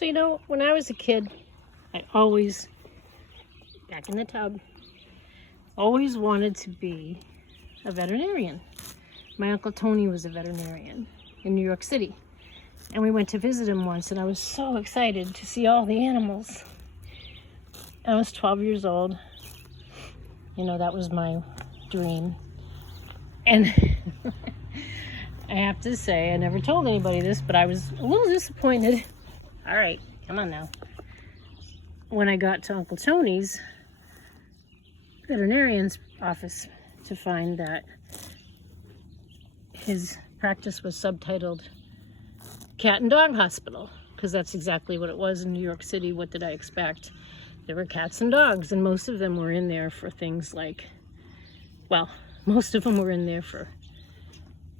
So, you know, when I was a kid, I always, back in the tub, always wanted to be a veterinarian. My Uncle Tony was a veterinarian in New York City. And we went to visit him once, and I was so excited to see all the animals. I was 12 years old. You know, that was my dream. And I have to say, I never told anybody this, but I was a little disappointed. All right, come on now. When I got to Uncle Tony's veterinarian's office to find that his practice was subtitled Cat and Dog Hospital, because that's exactly what it was in New York City. What did I expect? There were cats and dogs, and most of them were in there for things like, well, most of them were in there for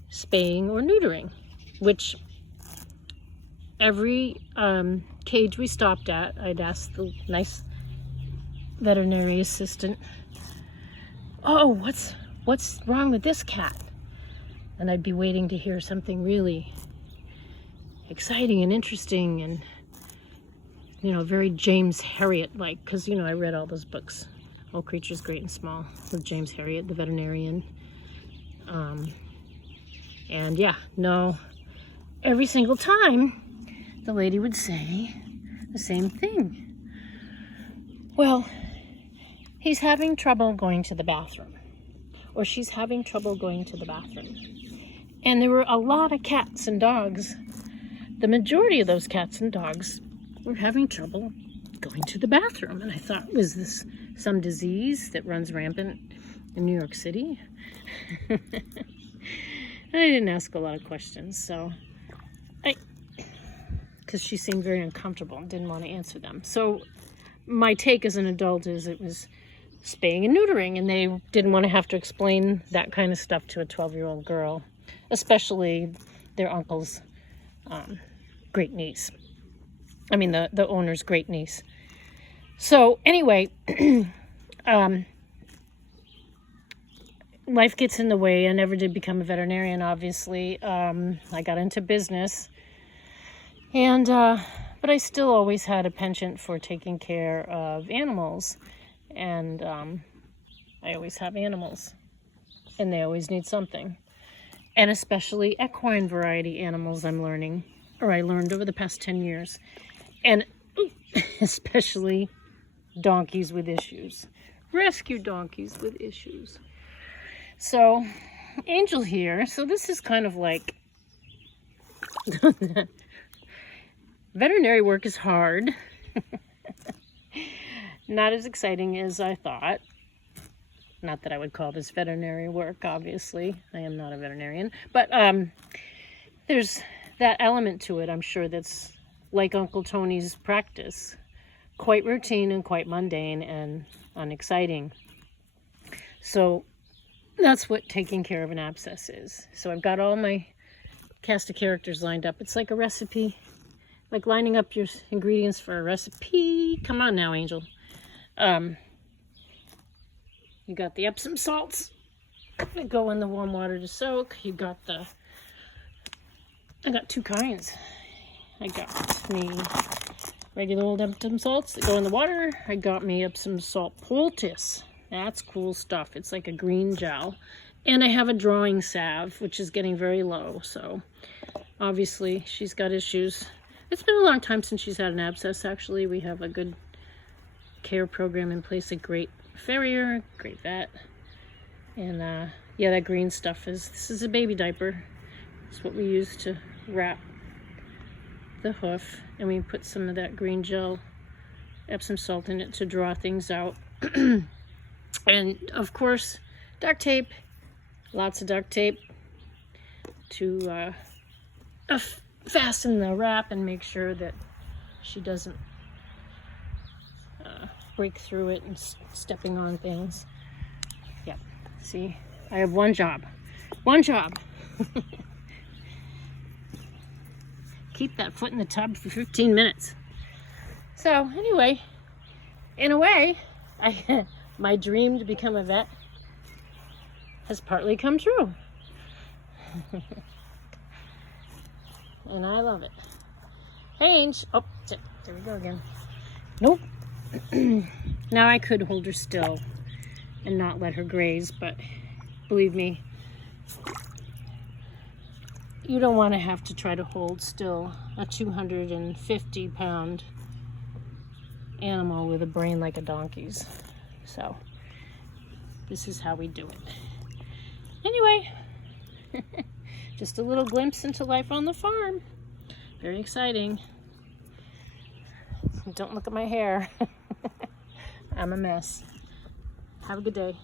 spaying or neutering, which every cage we stopped at, I'd ask the nice veterinary assistant, oh, what's wrong with this cat? And I'd be waiting to hear something really exciting and interesting and, you know, very James Herriot-like, because, you know, I read all those books, All Creatures Great and Small, with James Herriot, the veterinarian. And yeah, no, every single time the lady would say the same thing. Well, he's having trouble going to the bathroom, or she's having trouble going to the bathroom. And there were a lot of cats and dogs. The majority of those cats and dogs were having trouble going to the bathroom. And I thought, was this some disease that runs rampant in New York City? I didn't ask a lot of questions, so because she seemed very uncomfortable and didn't want to answer them. So my take as an adult is it was spaying and neutering, and they didn't want to have to explain that kind of stuff to a 12-year-old girl, especially their uncle's great niece. I mean, the owner's great niece. So anyway, life gets in the way. I never did become a veterinarian, obviously. I got into business, and but I still always had a penchant for taking care of animals, and I always have animals, and they always need something, and especially equine variety animals I learned over the past 10 years, and especially donkeys with issues, rescue donkeys with issues. So, Angel here, so this is kind of like, veterinary work is hard. Not as exciting as I thought. Not that I would call this veterinary work, obviously. I am not a veterinarian. But there's that element to it, I'm sure, that's like Uncle Tony's practice. Quite routine and quite mundane and unexciting. So that's what taking care of an abscess is. So I've got all my cast of characters lined up. It's like a recipe, like lining up your ingredients for a recipe. Come on now, Angel. You got the Epsom salts that go in the warm water to soak. You got I got two kinds. I got me regular old Epsom salts that go in the water. I got me Epsom salt poultice. That's cool stuff. It's like a green gel. And I have a drawing salve, which is getting very low. So obviously she's got issues. It's been a long time since she's had an abscess, actually. We have a good care program in place, a great farrier, great vet. And yeah, that green stuff this is a baby diaper. It's what we use to wrap the hoof. And we put some of that green gel, Epsom salt in it to draw things out. And of course, duct tape, lots of duct tape to fasten the wrap and make sure that she doesn't break through it and stepping on things. Yep, see, I have one job. Keep that foot in the tub for 15 minutes. So anyway, in a way, my dream to become a vet has partly come true. And I love it. Hey, Ange. Oh, There we go again. Nope. Now I could hold her still and not let her graze, but believe me, you don't want to have to try to hold still a 250-pound animal with a brain like a donkey's. So this is how we do it. Anyway, just a little glimpse into life on the farm. Very exciting. Don't look at my hair. I'm a mess. Have a good day.